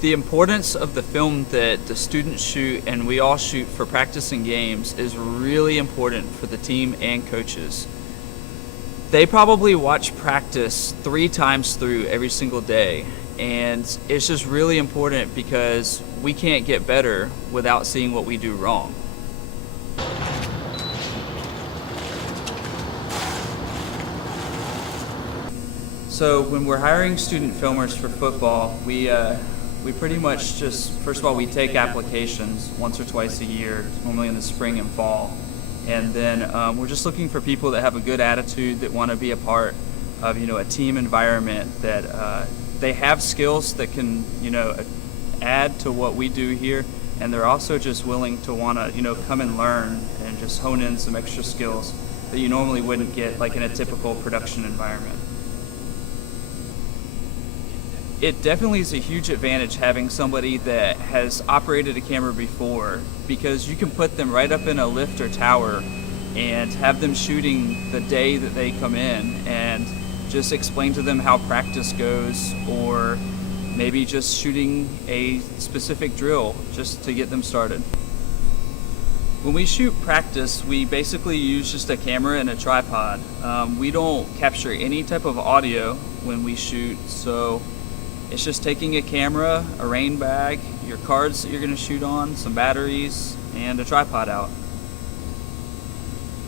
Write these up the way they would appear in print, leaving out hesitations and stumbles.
The importance of the film that the students shoot and we all shoot for practice and games is really important for the team and coaches. They probably watch practice 3 times through every single day, and it's just really important because we can't get better without seeing what we do wrong. So when we're hiring student filmers for football, we pretty much just, first of all, we take applications once or twice a year, normally in the spring and fall. And then we're just looking for people that have a good attitude, that want to be a part of, a team environment, that they have skills that can, add to what we do here. And they're also just willing to want to, come and learn and just hone in some extra skills that you normally wouldn't get like in a typical production environment. It definitely is a huge advantage having somebody that has operated a camera before, because you can put them right up in a lift or tower and have them shooting the day that they come in and just explain to them how practice goes, or maybe just shooting a specific drill just to get them started. When we shoot practice, we basically use just a camera and a tripod. We don't capture any type of audio when we shoot, so it's just taking a camera, a rain bag, your cards that you're going to shoot on, some batteries, and a tripod out.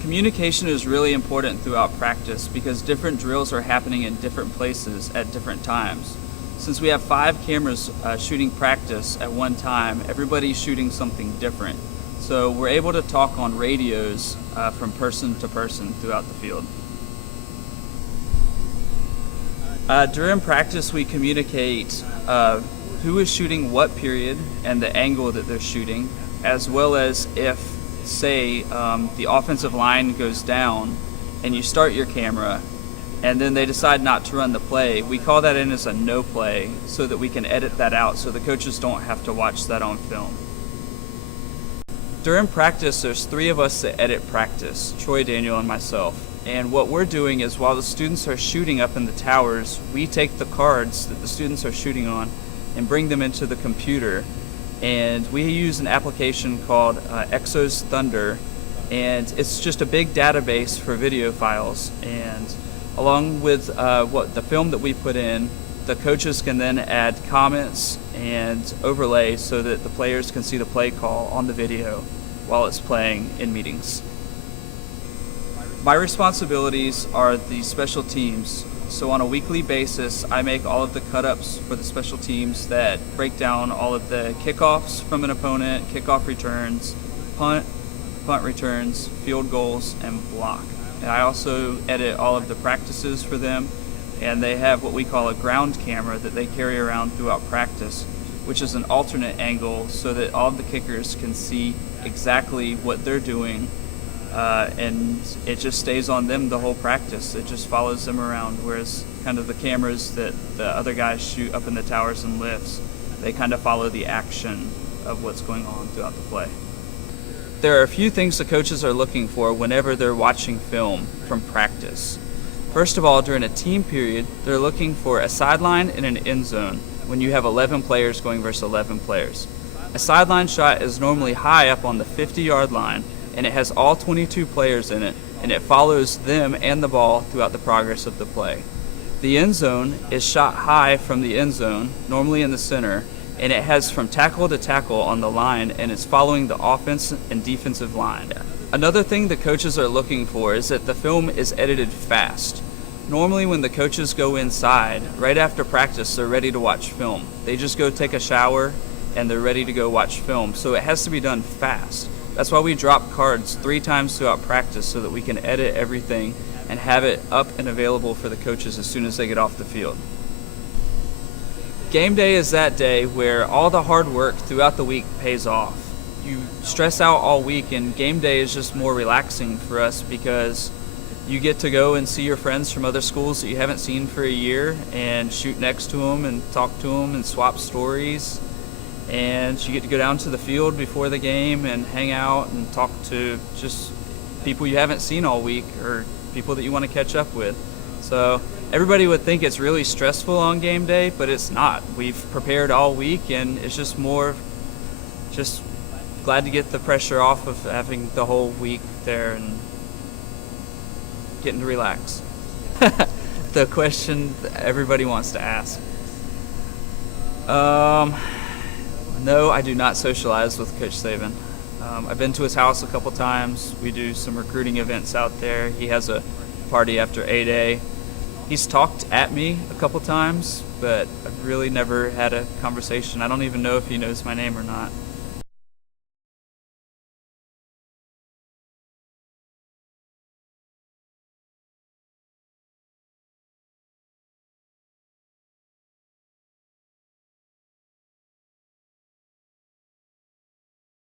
Communication is really important throughout practice because different drills are happening in different places at different times. Since we have 5 cameras shooting practice at one time, everybody's shooting something different. So we're able to talk on radios from person to person throughout the field. During practice, we communicate who is shooting what period and the angle that they're shooting, as well as if, say, the offensive line goes down and you start your camera and then they decide not to run the play. We call that in as a no play so that we can edit that out so the coaches don't have to watch that on film. During practice, there's 3 of us that edit practice, Troy, Daniel, and myself. And what we're doing is while the students are shooting up in the towers, we take the cards that the students are shooting on and bring them into the computer. And we use an application called Exos Thunder, and it's just a big database for video files. And along with what the film that we put in, the coaches can then add comments and overlay so that the players can see the play call on the video while it's playing in meetings. My responsibilities are the special teams. So on a weekly basis, I make all of the cut-ups for the special teams that break down all of the kickoffs from an opponent, kickoff returns, punt returns, field goals, and block. And I also edit all of the practices for them, and they have what we call a ground camera that they carry around throughout practice, which is an alternate angle so that all of the kickers can see exactly what they're doing. And it just stays on them the whole practice. It just follows them around, whereas kind of the cameras that the other guys shoot up in the towers and lifts, they kind of follow the action of what's going on throughout the play. There are a few things the coaches are looking for whenever they're watching film from practice. First of all, during a team period, they're looking for a sideline and an end zone when you have 11 players going versus 11 players. A sideline shot is normally high up on the 50-yard line, and it has all 22 players in it, and it follows them and the ball throughout the progress of the play. The end zone is shot high from the end zone, normally in the center, and it has from tackle to tackle on the line, and it's following the offense and defensive line. Another thing the coaches are looking for is that the film is edited fast. Normally when the coaches go inside, right after practice, they're ready to watch film. They just go take a shower and they're ready to go watch film, so it has to be done fast. That's why we drop cards 3 times throughout practice so that we can edit everything and have it up and available for the coaches as soon as they get off the field. Game day is that day where all the hard work throughout the week pays off. You stress out all week, and game day is just more relaxing for us because you get to go and see your friends from other schools that you haven't seen for a year and shoot next to them and talk to them and swap stories. And you get to go down to the field before the game and hang out and talk to just people you haven't seen all week or people that you want to catch up with. So everybody would think it's really stressful on game day, but it's not. We've prepared all week, and it's just more just glad to get the pressure off of having the whole week there and getting to relax. The question everybody wants to ask. No, I do not socialize with Coach Saban. I've been to his house a couple times. We do some recruiting events out there. He has a party after 8A. He's talked at me a couple times, but I've really never had a conversation. I don't even know if he knows my name or not.